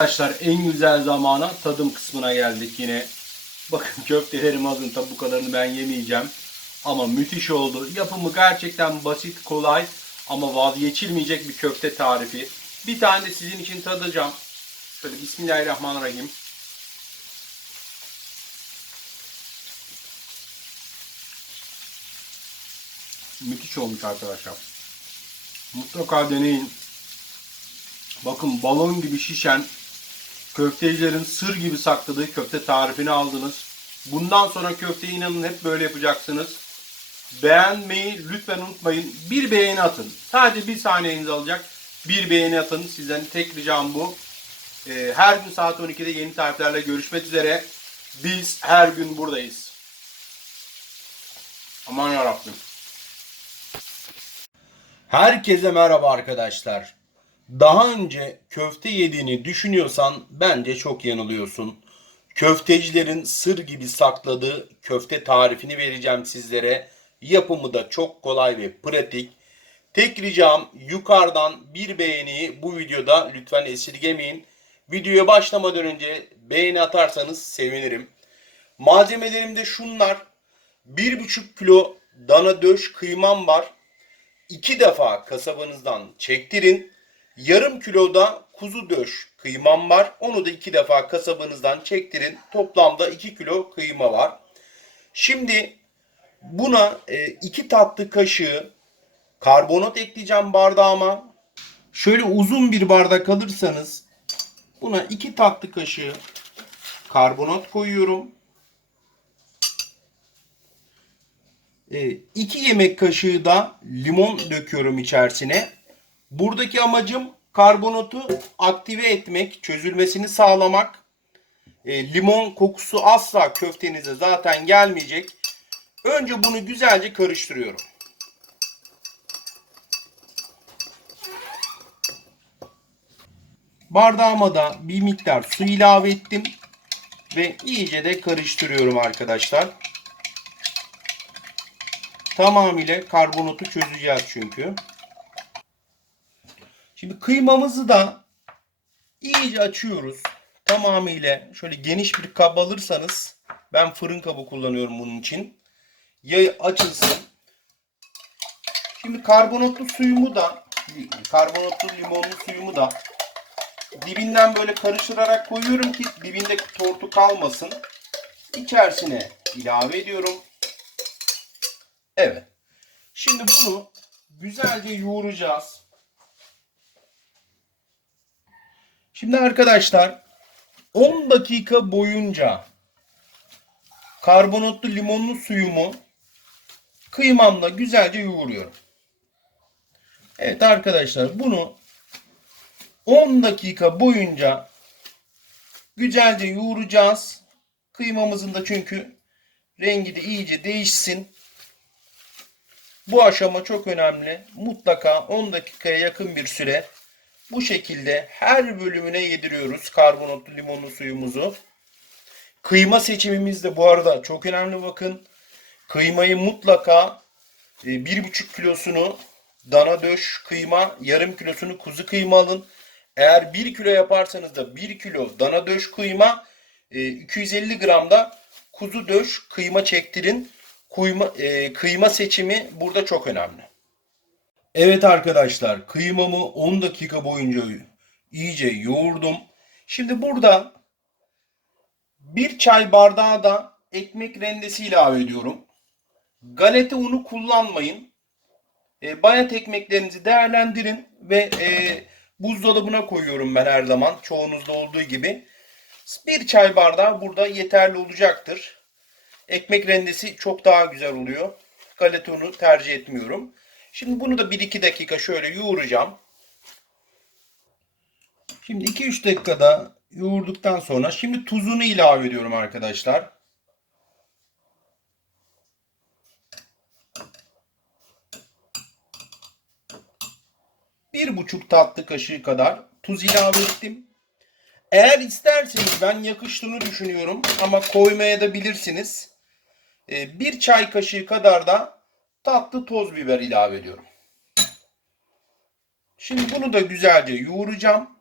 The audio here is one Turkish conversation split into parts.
Arkadaşlar en güzel zamana tadım kısmına geldik yine. Bakın köftelerim hazır. Tabi bu kadarını ben yemeyeceğim. Ama müthiş oldu. Yapımı gerçekten basit, kolay ama vazgeçilmeyecek bir köfte tarifi. Bir tane de sizin için tadacağım. Şöyle Bismillahirrahmanirrahim. Müthiş olmuş arkadaşlar. Mutlaka deneyin. Bakın balon gibi şişen köftecilerin sır gibi sakladığı köfte tarifini aldınız. Bundan sonra köfteyi inanın hep böyle yapacaksınız. Beğenmeyi lütfen unutmayın. Bir beğeni atın. Sadece bir saniyenizi alacak. Bir beğeni atın. Sizden tek ricam bu. Her gün saat 12'de yeni tariflerle görüşmek üzere. Biz her gün buradayız. Aman yarabbim. Herkese merhaba arkadaşlar. Daha önce köfte yediğini düşünüyorsan bence çok yanılıyorsun. Köftecilerin sır gibi sakladığı köfte tarifini vereceğim sizlere. Yapımı da çok kolay ve pratik. Tek ricam yukarıdan bir beğeniyi bu videoda lütfen esirgemeyin. Videoya başlamadan önce beğeni atarsanız sevinirim. Malzemelerim de şunlar. 1,5 kilo dana döş kıymam var. 2 defa kasabınızdan çektirin. Yarım kiloda kuzu döş kıymam var. Onu da 2 defa kasabınızdan çektirin. Toplamda 2 kilo kıyma var. Şimdi buna 2 tatlı kaşığı karbonat ekleyeceğim bardağıma. Şöyle uzun bir bardak alırsanız buna 2 tatlı kaşığı karbonat koyuyorum. 2 yemek kaşığı da limon döküyorum içerisine. Buradaki amacım karbonatı aktive etmek, çözülmesini sağlamak. Limon kokusu asla köftenize zaten gelmeyecek. Önce bunu güzelce karıştırıyorum. Bardağıma da bir miktar su ilave ettim ve iyice de karıştırıyorum arkadaşlar. Tamamıyla karbonatı çözeceğiz çünkü. Şimdi kıymamızı da iyice açıyoruz. Tamamıyla şöyle geniş bir kap alırsanız, ben fırın kabı kullanıyorum bunun için. Yağ açılsın. Şimdi karbonatlı limonlu suyumu da dibinden böyle karıştırarak koyuyorum ki dibinde tortu kalmasın. İçerisine ilave ediyorum. Evet. Şimdi bunu güzelce yoğuracağız. Şimdi arkadaşlar 10 dakika boyunca karbonatlı limonlu suyumu kıymamla güzelce yoğuruyorum. Evet arkadaşlar, bunu 10 dakika boyunca güzelce yoğuracağız. Kıymamızın da çünkü rengi de iyice değişsin. Bu aşama çok önemli. Mutlaka 10 dakikaya yakın bir süre bu şekilde her bölümüne yediriyoruz karbonatlı limonlu suyumuzu. Kıyma seçimimiz de bu arada çok önemli, bakın. Kıymayı mutlaka 1,5 kilosunu dana döş kıyma, yarım kilosunu kuzu kıyma alın. Eğer 1 kilo yaparsanız da 1 kilo dana döş kıyma, 250 gram da kuzu döş kıyma çektirin. Kıyma seçimi burada çok önemli. Evet arkadaşlar, kıymamı 10 dakika boyunca iyice yoğurdum. Şimdi burada bir çay bardağı da ekmek rendesi ilave ediyorum. Galeta unu kullanmayın. Bayat ekmeklerinizi değerlendirin ve buzdolabına koyuyorum ben her zaman. Çoğunuzda olduğu gibi. Bir çay bardağı burada yeterli olacaktır. Ekmek rendesi çok daha güzel oluyor. Galeta unu tercih etmiyorum. Şimdi bunu da 1-2 dakika şöyle yoğuracağım. Şimdi 2-3 dakikada yoğurduktan sonra şimdi tuzunu ilave ediyorum arkadaşlar. 1,5 tatlı kaşığı kadar tuz ilave ettim. Eğer isterseniz, ben yakıştığını düşünüyorum ama koymaya da bilirsiniz. 1 çay kaşığı kadar da tatlı toz biber ilave ediyorum. Şimdi bunu da güzelce yoğuracağım.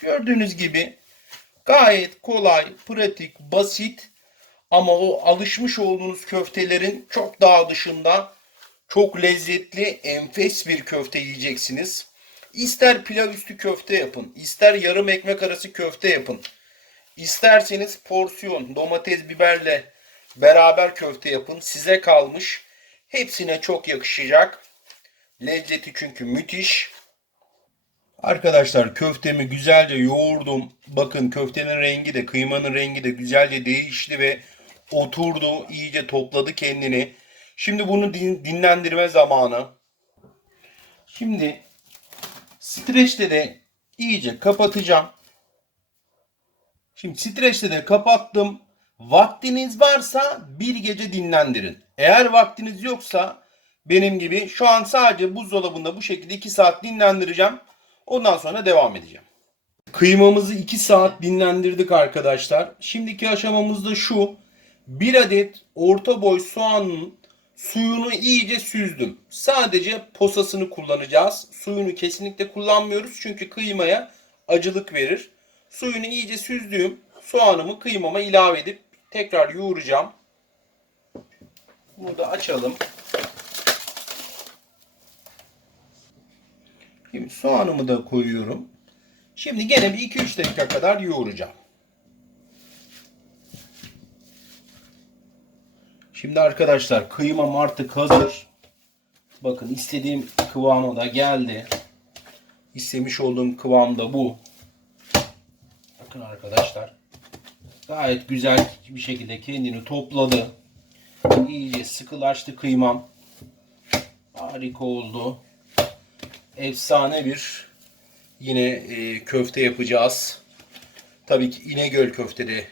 Gördüğünüz gibi gayet kolay, pratik, basit ama o alışmış olduğunuz köftelerin çok daha dışında çok lezzetli, enfes bir köfte yiyeceksiniz. İster pilav üstü köfte yapın, ister yarım ekmek arası köfte yapın. İsterseniz porsiyon domates biberle beraber köfte yapın. Size kalmış. Hepsine çok yakışacak. Lezzeti çünkü müthiş. Arkadaşlar köftemi güzelce yoğurdum. Bakın köftenin rengi de kıymanın rengi de güzelce değişti ve oturdu. İyice topladı kendini. Şimdi bunu dinlendirme zamanı. Şimdi streçte de iyice kapatacağım. Şimdi streçte de kapattım. Vaktiniz varsa bir gece dinlendirin. Eğer vaktiniz yoksa benim gibi şu an sadece buzdolabında bu şekilde 2 saat dinlendireceğim. Ondan sonra devam edeceğim. Kıymamızı 2 saat dinlendirdik arkadaşlar. Şimdiki aşamamız da şu. 1 adet orta boy soğanın suyunu iyice süzdüm. Sadece posasını kullanacağız. Suyunu kesinlikle kullanmıyoruz çünkü kıymaya acılık verir. Suyunu iyice süzdüğüm soğanımı kıymama ilave edip tekrar yoğuracağım. Bunu da açalım. Şimdi soğanımı da koyuyorum. Şimdi gene bir 2-3 dakika kadar yoğuracağım. Şimdi arkadaşlar kıymam artık hazır. Bakın istediğim kıvama da geldi. İstemiş olduğum kıvam da bu. Bakın arkadaşlar. Gayet güzel bir şekilde kendini topladı. İyice sıkılaştı kıymam. Harika oldu. Efsane bir yine köfte yapacağız. Tabii ki İnegöl köfte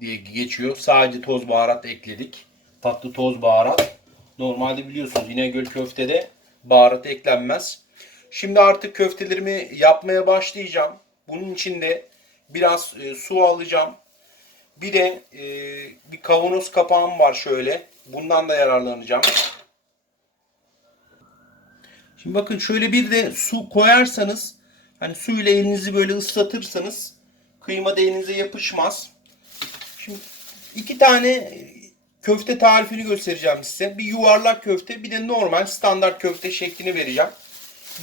diye geçiyor. Sadece toz baharat ekledik. Tatlı toz baharat. Normalde biliyorsunuz İnegöl köftede baharat eklenmez. Şimdi artık köftelerimi yapmaya başlayacağım. Bunun için de biraz su alacağım. Bir de bir kavanoz kapağım var şöyle. Bundan da yararlanacağım. Şimdi bakın şöyle bir de su koyarsanız hani suyla elinizi böyle ıslatırsanız kıyma da elinize yapışmaz. Şimdi 2 tane köfte tarifini göstereceğim size. Bir yuvarlak köfte, bir de normal standart köfte şeklini vereceğim.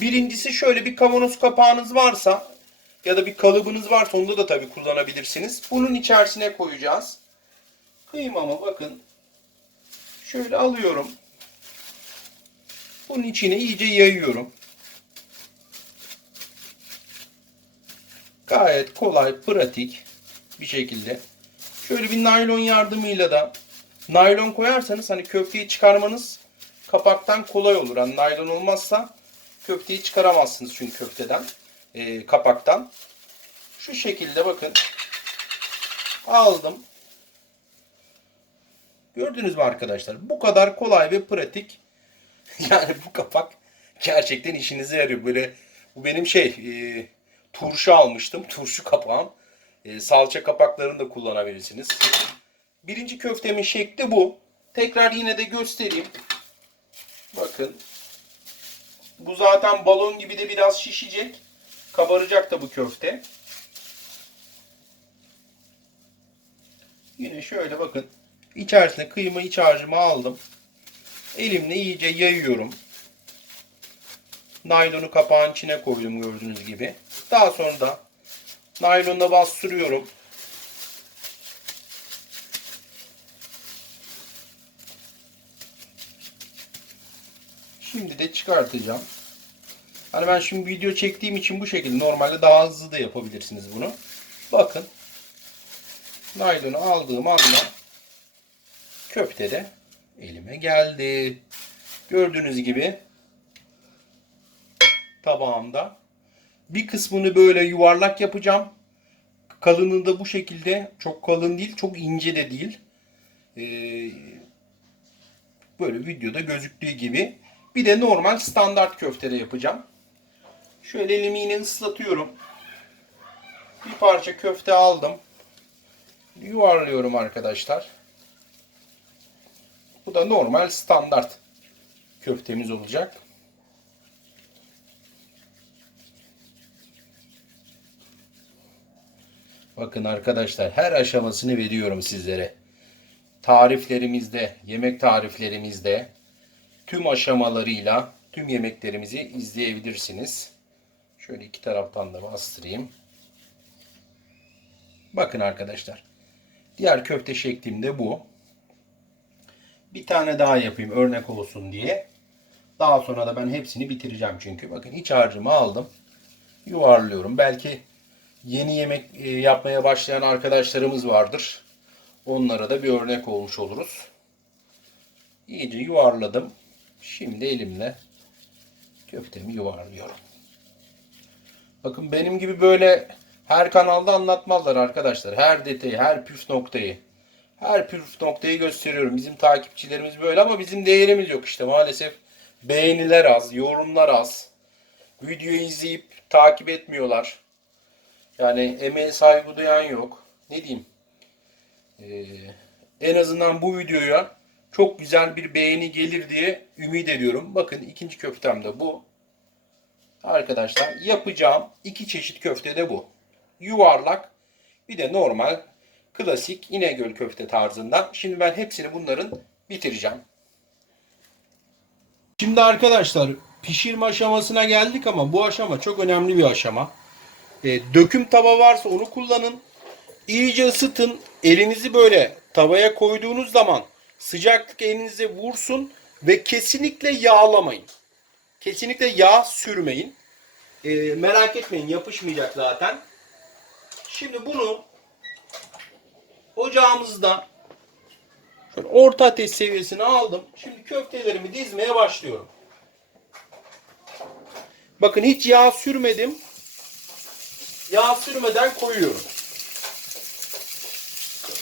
Birincisi şöyle bir kavanoz kapağınız varsa ya da bir kalıbınız varsa onda da tabii kullanabilirsiniz. Bunun içerisine koyacağız. Kıymamı bakın şöyle alıyorum. Bunun içine iyice yayıyorum. Gayet kolay, pratik bir şekilde. Şöyle bir naylon yardımıyla da naylon koyarsanız hani köfteyi çıkarmanız kapaktan kolay olur. Hani naylon olmazsa köfteyi çıkaramazsınız çünkü köfteden, kapaktan. Şu şekilde bakın aldım. Gördünüz mü arkadaşlar? Bu kadar kolay ve pratik. Yani bu kapak gerçekten işinize yarıyor. Böyle bu benim turşu almıştım. Turşu kapağım. Salça kapaklarını da kullanabilirsiniz. Birinci köftemin şekli bu. Tekrar yine de göstereyim. Bakın. Bu zaten balon gibi de biraz şişecek. Kabaracak da bu köfte. Yine şöyle bakın. İçerisine kıyma iç harcımı aldım. Elimle iyice yayıyorum. Naylonu kapağın içine koydum gördüğünüz gibi. Daha sonra da naylonla bastırıyorum. Şimdi de çıkartacağım. Hani ben şimdi video çektiğim için bu şekilde, normalde daha hızlı da yapabilirsiniz bunu. Bakın. Naylonu aldığım anda köfte de elime geldi. Gördüğünüz gibi tabağımda. Bir kısmını böyle yuvarlak yapacağım. Kalınlığı da bu şekilde. Çok kalın değil, çok ince de değil. Böyle videoda gözüktüğü gibi. Bir de normal standart köfte de yapacağım. Şöyle elimi yine ıslatıyorum. Bir parça köfte aldım. Yuvarlıyorum arkadaşlar. Bu da normal standart köftemiz olacak. Bakın arkadaşlar, her aşamasını veriyorum sizlere. Tariflerimizde, yemek tariflerimizde tüm aşamalarıyla tüm yemeklerimizi izleyebilirsiniz. Şöyle iki taraftan da bastırayım. Bakın arkadaşlar. Diğer köfte şeklim de bu. Bir tane daha yapayım örnek olsun diye. Daha sonra da ben hepsini bitireceğim çünkü. Bakın iç harcımı aldım. Yuvarlıyorum. Belki yeni yemek yapmaya başlayan arkadaşlarımız vardır. Onlara da bir örnek olmuş oluruz. İyice yuvarladım. Şimdi elimle köftemi yuvarlıyorum. Bakın benim gibi böyle her kanalda anlatmazlar arkadaşlar. Her detayı, her püf noktayı. Her püf noktayı gösteriyorum. Bizim takipçilerimiz böyle ama bizim değerimiz yok işte maalesef. Beğeniler az, yorumlar az. Videoyu izleyip takip etmiyorlar. Yani emeğe saygı duyan yok. Ne diyeyim? En azından bu videoya çok güzel bir beğeni gelir diye ümit ediyorum. Bakın ikinci köftem de bu. Arkadaşlar yapacağım iki çeşit köfte de bu. Yuvarlak bir de normal klasik İnegöl köfte tarzından. Şimdi ben hepsini bunların bitireceğim. Şimdi arkadaşlar pişirme aşamasına geldik ama bu aşama çok önemli bir aşama. Döküm tava varsa onu kullanın. İyice ısıtın. Elinizi böyle tavaya koyduğunuz zaman sıcaklık elinize vursun ve kesinlikle yağlamayın. Kesinlikle yağ sürmeyin. Merak etmeyin yapışmayacak zaten. Şimdi bunu ocağımızda şöyle orta ateş seviyesine aldım. Şimdi köftelerimi dizmeye başlıyorum. Bakın hiç yağ sürmedim. Yağ sürmeden koyuyorum.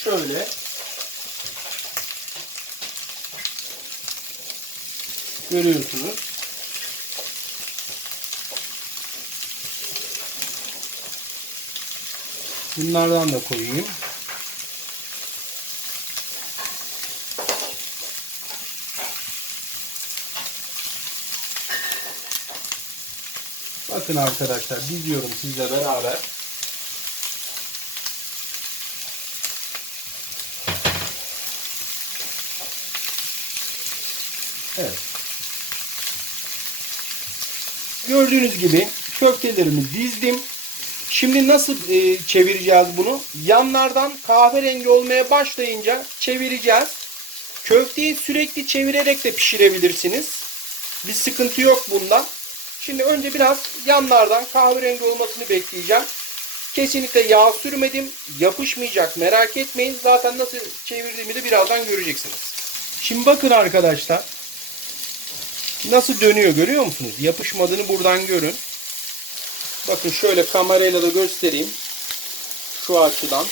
Şöyle. Görüyorsunuz. Bunlardan da koyayım. Bakın arkadaşlar diziyorum sizle beraber. Evet. Gördüğünüz gibi köftelerimi dizdim. Şimdi nasıl çevireceğiz bunu? Yanlardan kahverengi olmaya başlayınca çevireceğiz. Köfteyi sürekli çevirerek de pişirebilirsiniz. Bir sıkıntı yok bunda. Şimdi önce biraz yanlardan kahverengi olmasını bekleyeceğim. Kesinlikle yağ sürmedim. Yapışmayacak merak etmeyin. Zaten nasıl çevirdiğimi de birazdan göreceksiniz. Şimdi bakın arkadaşlar. Nasıl dönüyor görüyor musunuz? Yapışmadığını buradan görün. Bakın şöyle kamerayla da göstereyim. Şu açıdan.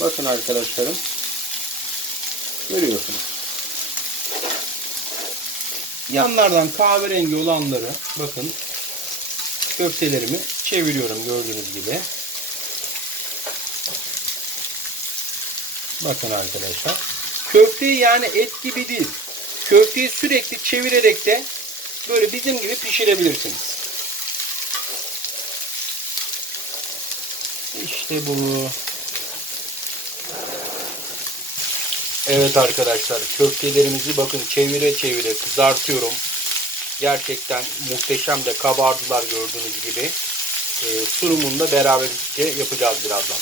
Bakın arkadaşlarım. Görüyorsunuz. Yanlardan kahverengi olanları bakın köftelerimi çeviriyorum gördüğünüz gibi. Bakın arkadaşlar. Köfteyi yani et gibi değil. Köfteyi sürekli çevirerek de böyle bizim gibi pişirebilirsiniz. İşte bu. Evet arkadaşlar köftelerimizi bakın çevire çevire kızartıyorum. Gerçekten muhteşem de kabardılar gördüğünüz gibi. Sunumunu da beraberce yapacağız birazdan.